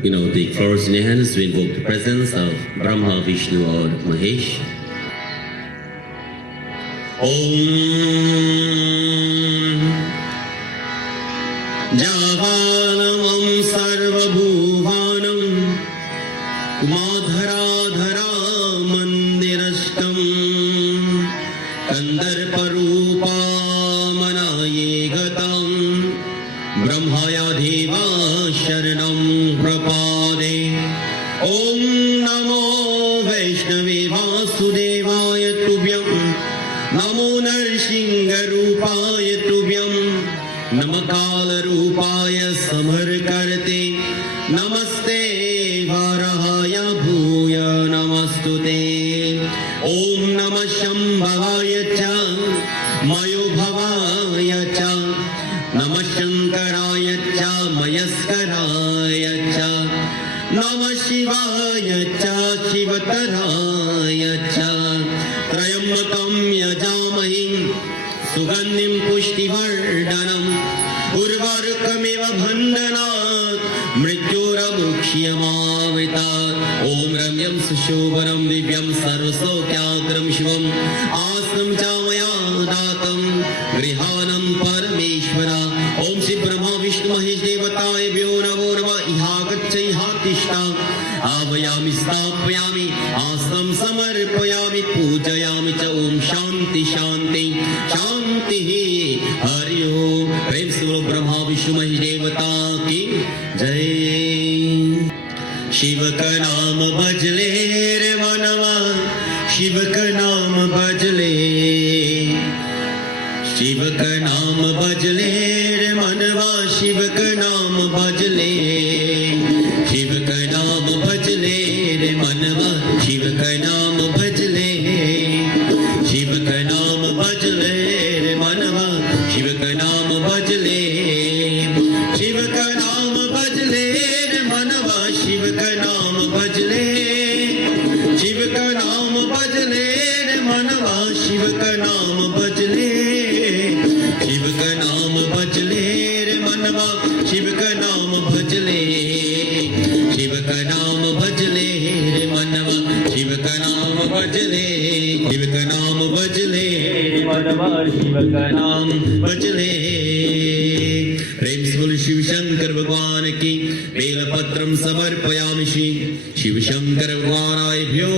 Take flowers in your hands to invoke the presence of Brahma, Vishnu or Mahesh. Om Javanam Sarvabhuvanam Madharadhara Mandirashtam Kandarparupa Manaye Gatam Brahmaya Deva Sharanam Prapade. Om Namo Vaishnavi Vasudevaya Tubhyam Namo Narsingha Rupaya Tubhyam Namakala Rupaya Samarkarte Namaste Varahaya Bhuya Namastute. Om Namah Shambhavaya Cha Mayobhavaya Cha Namah Shankaraya Cha Mayaskaraya Cha Namah Shivaya Cha Shivataraya Cha Trayambakam Yajamahim Sugandhim Pushtivardhanam Urvarukamiva Bandhanat Mrityuramukshiyamavritat. Om Ramyam Sushobharam Divyam Sarvasaukhyakram Shivam Asam Chamaya Datam Grihanam Parameshwara. Om Shri Brahma Vishnu Mahesh Devataya Vyo Namo Nama Iha Gaccha Iha Tishta Avayami Stapayami Asam Samarpayami Pujayami Cha. Om Shanti Shanti Shanti Hari Om. Prem se bolo Brahma Vishnu Mahesh Devata ki Jai. Shiva का नाम भजले रे मनवा शिव का नाम भजले शिव का नाम भजले रे मनवा शिव का नाम भजले शिव का नाम भजले रे मनवा शिव का नाम भजले शिव का नाम भजले रे मनवा शिव का नाम भजले शिव का नाम भजले रे मनवा शिव का नाम भजले शिव का नाम भजले रे मनवा शिव का नाम भजले शिव का नाम भजले रे मनवा शिव का नाम भजले शिव का नाम भजले रे मनवा शिव का नाम भजले शिव का नाम भजले रे मनवा शिव का नाम भजले. प्रेम से बोलो शिव शंकर भगवान की. बेलपत्रम समर्पयामि श्री शिव शंकर भगवानाभ्यो